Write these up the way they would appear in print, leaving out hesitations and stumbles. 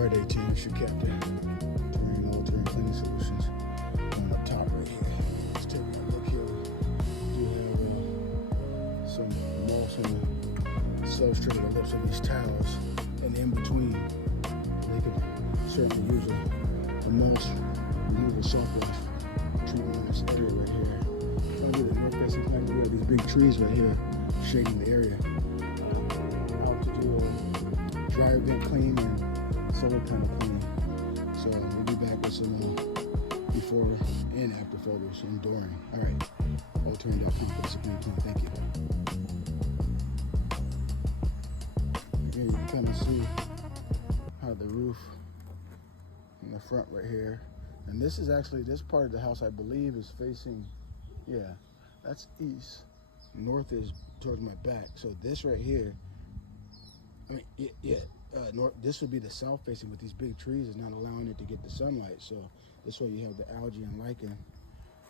Alright, 18, it's your captain. Terrain Cleaning Solutions. On up top right here. Let's take a look here. We do have some moss on the substrate of the lips of these towels. And in between, they could certainly use a moss removal software treatment in this area right here. Trying to get the north facing plan. We have these big trees right here shading the area. Out to do a dry vent clean and solar panel cleaning. So we'll be back with some before and after photos and during. All right, BEAUTIFICATION for the Supreme Clean. Thank you. Here you can kind of see how the roof in the front right here. And this is actually, this part of the house I believe is facing, yeah, that's east. North is towards my back. So this right here, I mean, north, this would be the south facing, with these big trees is not allowing it to get the sunlight. So this way you have the algae and lichen.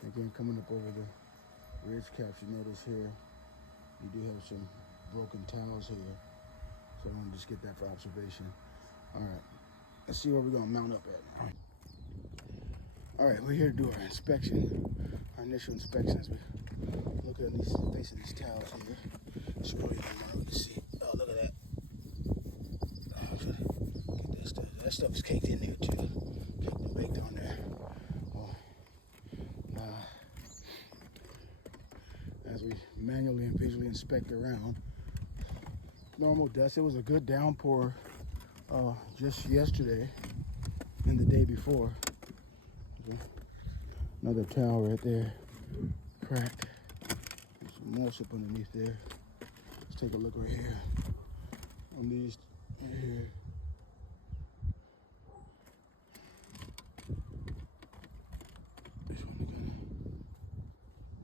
Again, coming up over the ridge caps, you notice here, you do have some broken towels here. So I want to just get that for observation. All right, let's see where we're gonna mount up at now. All right, we're here to do our inspection, our initial inspection as we look at these, facing these towels here. So really you can see, oh, look at that. Get that stuff. That stuff is caked in there too. Caked and baked on there. Oh, as we manually and visually inspect around, normal dust. It was a good downpour just yesterday and the day before. Okay. Another towel right there, cracked. There's some moss up underneath there. Let's take a look right here on these right here. Just want to kind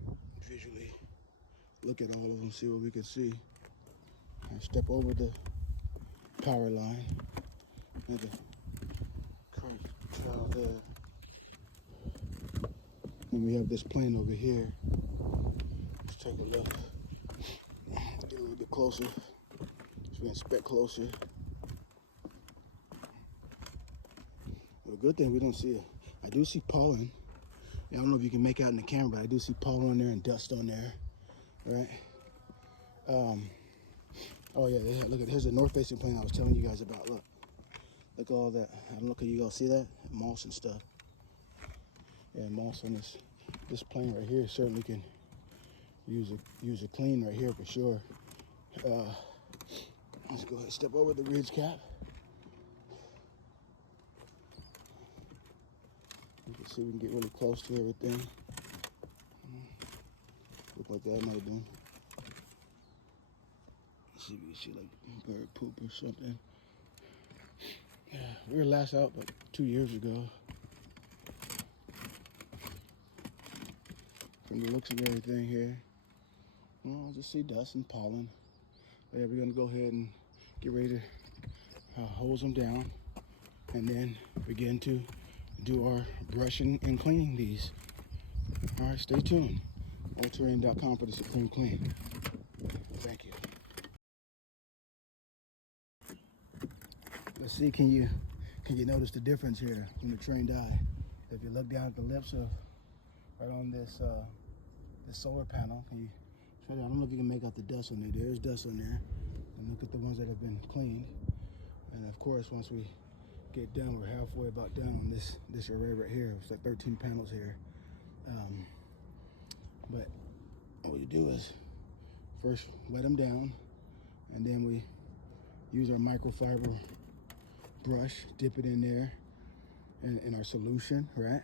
of visually look at all of them, see what we can see. I step over the power line. Another towel there. And we have this plane over here. Let's take a look. Get a little bit closer. So we inspect closer. Well, good thing we don't see it. I do see pollen. I don't know if you can make out in the camera, but I do see pollen on there and dust on there. All right. Oh yeah, look at, here's the north facing plane I was telling you guys about. Look at all that. I don't know, can you all see that? Moss and stuff. Yeah, moss on this plane right here certainly can use a clean right here for sure. Let's go ahead and step over the ridge cap. You can see we can get really close to everything. Look like that might have been. Let's see if we can see like bird poop or something. Yeah, we were last out like 2 years ago. From the looks of everything here, well, I just see dust and pollen. But yeah, we're gonna go ahead and get ready to hose them down and then begin to do our brushing and cleaning these. All right, stay tuned. TERRAINE.com for the Supreme Clean. Thank you. Let's see, can you notice the difference here from the trained eye? If you look down at the lips of right on this solar panel, can you try to, I don't know if you can make out the dust on there. There's dust on there. And look at the ones that have been cleaned. And of course, once we get done, we're halfway about done on this array right here. It's like 13 panels here. But what we do is first wet them down, and then we use our microfiber brush, dip it in there in our solution, right?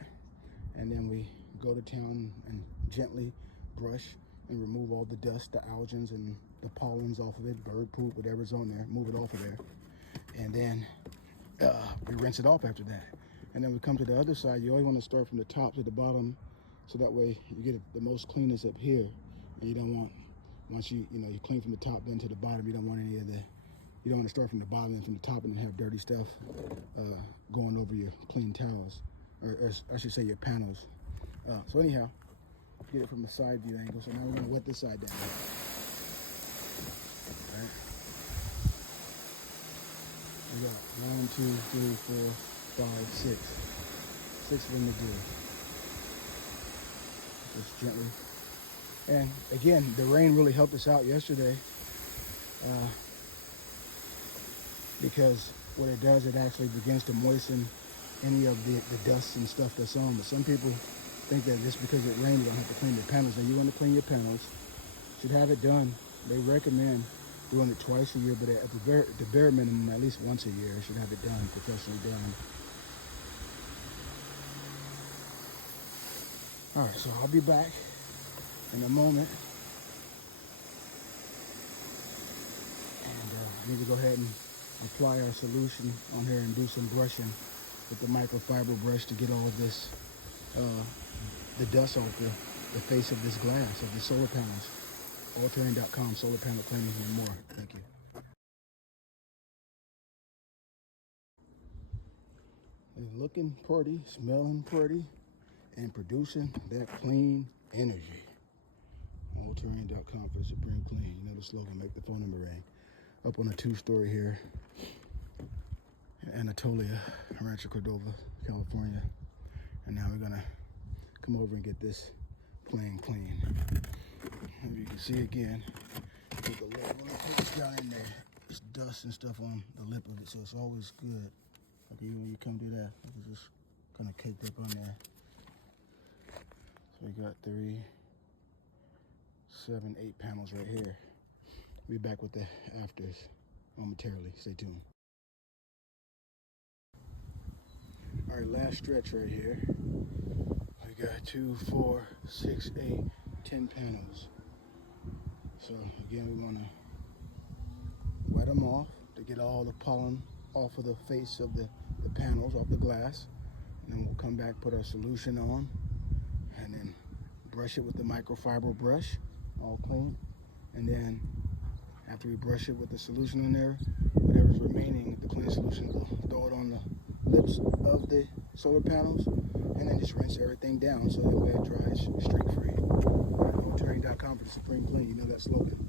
And then we go to town and gently brush and remove all the dust, the algens and the pollens off of it, bird poop, whatever's on there, move it off of there. And then we rinse it off after that. And then we come to the other side. You always want to start from the top to the bottom, so that way you get the most cleanness up here. And you don't want, once you clean from the top then to the bottom, you don't want any of the, you don't want to start from the bottom and from the top and then have dirty stuff going over your clean towels, or I should say your panels. So anyhow, get it from the side view angle. So now we're gonna wet this side down. All right. got? 1, 2, 3, 4, 5, 6. 6 of them to do. Just gently. And again, the rain really helped us out yesterday because what it does, it actually begins to moisten any of the dust and stuff that's on. But some people think that just because it rained, you don't have to clean your panels. Now, you want to clean your panels, should have it done. They recommend doing it twice a year, but at the bare minimum, at least once a year, you should have it done, professionally done. All right, so I'll be back in a moment. And I need to go ahead and apply our solution on here and do some brushing with the microfiber brush to get all of this, the dust off the face of this glass, of the solar panels. TERRAINE.com, solar panel cleaning and more. Thank you. It's looking pretty, smelling pretty, and producing that clean energy. TERRAINE.com for supreme clean. You know the slogan, make the phone number ring. Up on a 2-story here in Anatolia, Rancho Cordova, California. And now we're gonna come over and get this plane clean. As you can see again, take a look. When I put this down in there, there's dust and stuff on the lip of it, so it's always good. Like when you come do that, it's just kind of caked up on there. So we got 3, 7, 8 panels right here. We'll be back with the afters momentarily. Stay tuned. All right, last stretch right here. We got 2, 4, 6, 8, 10 panels. So again, we want to wet them off to get all the pollen off of the face of the panels, off the glass. And then we'll come back, put our solution on, and then brush it with the microfiber brush, all clean. And then after we brush it with the solution in there, whatever's remaining, the clean solution, we'll throw it on the lips of the solar panels, and then just rinse everything down so that way it dries streak free. TERRAINE.com for the supreme clean. You know that slogan.